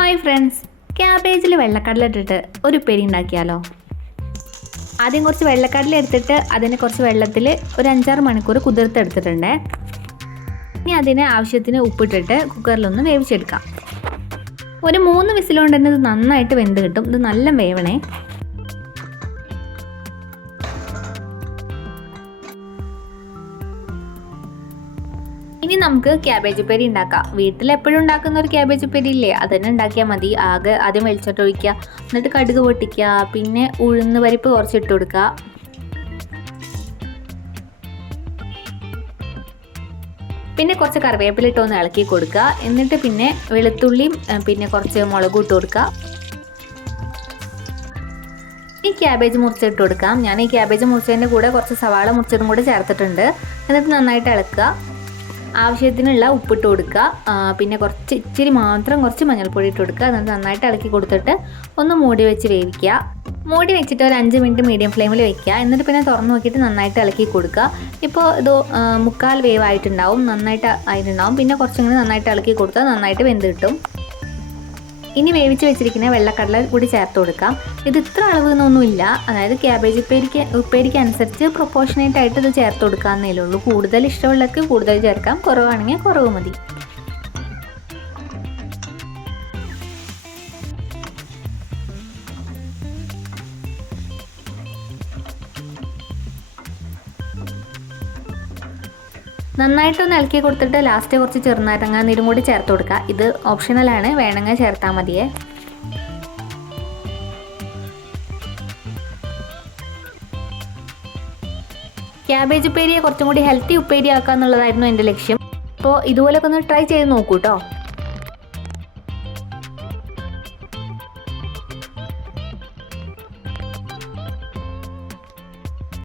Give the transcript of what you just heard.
Hi friends, ക്യാബേജിൽ വെള്ളക്കടല ഇട്ടിട്ട് ഒരു ഉപ്പേരി ഉണ്ടാക്കിയാലോ? ആദ്യം കുറച്ച് വെള്ളക്കടല എടുത്തിട്ട് അതിനെ കുറച്ച് വെള്ളത്തിൽ ഒരു 5-6 മണിക്കൂർ കുതിർത്തെടുത്തിട്ടുണ്ട്. ഇനി അതിന് ആവശ്യത്തിന് ഉപ്പിട്ടിട്ട് കുക്കറിലൊന്ന് വേവിച്ചെടുക്കാം. ഒരു 3 വിസിലുകൊണ്ട് തന്നെ ഇത് നന്നായിട്ട് വെന്ത് കിട്ടും. ഇത് നല്ല വേവണേ. ഇനി നമുക്ക് ക്യാബേജ് ഉപ്പേരി ഉണ്ടാക്കാം. വീട്ടിൽ എപ്പോഴും ഉണ്ടാക്കുന്ന ഒരു ക്യാബേജ് ഉപ്പേരി ഇല്ലേ, അതന്നെ ഉണ്ടാക്കിയാൽ മതി. ആദ്യം വെളിച്ചെണ്ണ ഒഴിക്കുക, എന്നിട്ട് കടുക് പൊട്ടിക്കുക, പിന്നെ ഉഴുന്ന് പരിപ്പ് കുറച്ച് ഇട്ട് കൊടുക്കുക. പിന്നെ കുറച്ച് കറിവേപ്പില ഇട്ടൊന്ന് ഇളക്കി കൊടുക്കുക. എന്നിട്ട് പിന്നെ വെളുത്തുള്ളിയും പിന്നെ കുറച്ച് മുളകും ഇട്ട് കൊടുക്കുക. ഈ ക്യാബേജ് മുറിച്ചിട്ട് കൊടുക്കാം. ഞാൻ ഈ ക്യാബേജ് മുറിച്ചതിൻ്റെ കൂടെ കുറച്ച് സവാള മുറിച്ചതും കൂടെ ചേർത്തിട്ടുണ്ട്. എന്നിട്ട് നന്നായിട്ട് ഇളക്കുക. ആവശ്യത്തിനുള്ള ഉപ്പിട്ട് കൊടുക്കുക. പിന്നെ ഇച്ചിരി മാത്രം കുറച്ച് മഞ്ഞൾപ്പൊടി ഇട്ട് കൊടുക്കുക. എന്നിട്ട് നന്നായിട്ട് ഇളക്കി കൊടുത്തിട്ട് ഒന്ന് മൂടി വെച്ച് വേവിക്കുക. മൂടി വെച്ചിട്ട് ഒരു 5 മിനിറ്റ് മീഡിയം ഫ്ലെയിമിൽ വെക്കുക. എന്നിട്ട് പിന്നെ തുറന്ന് നോക്കിയിട്ട് നന്നായിട്ട് ഇളക്കി കൊടുക്കുക. ഇപ്പോൾ ഇത് 1/4 വേവായിട്ടുണ്ടാവും, നന്നായിട്ട് ആയിട്ടുണ്ടാവും. പിന്നെ കുറച്ചും കൂടി നന്നായിട്ട് ഇളക്കി കൊടുത്താൽ നന്നായിട്ട് വെന്ത് കിട്ടും. ഇനി വേവിച്ച് വെച്ചിരിക്കുന്ന വെള്ളക്കടല കൂടി ചേർത്ത് കൊടുക്കാം. ഇത് ഇത്ര അളവെന്നൊന്നുമില്ല, അതായത് ക്യാബേജ് ഉപ്പേരിക്ക് അനുസരിച്ച് പ്രൊപ്പോർഷനേറ്റ് ആയിട്ട് ഇത് ചേർത്ത് കൊടുക്കാമെന്നേ ഉള്ളൂ. കൂടുതൽ ഇഷ്ടമുള്ളവർക്ക് കൂടുതൽ ചേർക്കാം, കുറവാണെങ്കിൽ കുറവ് മതി. നന്നായിട്ടൊന്ന് ഇളക്കി കൊടുത്തിട്ട് ലാസ്റ്റ് കുറച്ച് ചെറുനാരങ്ങ നീരും കൂടി ചേർത്ത് കൊടുക്കുക. ഇത് ഓപ്ഷണലാണ്, വേണമെങ്കിൽ ചേർത്താൽ മതിയേ. ക്യാബേജ് ഉപ്പേരിയെ കുറച്ചും കൂടി ഹെൽത്തി ഉപ്പേരി ആക്കുക എന്നുള്ളതായിരുന്നു എൻ്റെ ലക്ഷ്യം. അപ്പോൾ ഇതുപോലൊക്കെ ഒന്ന് ട്രൈ ചെയ്ത് നോക്കൂ കേട്ടോ.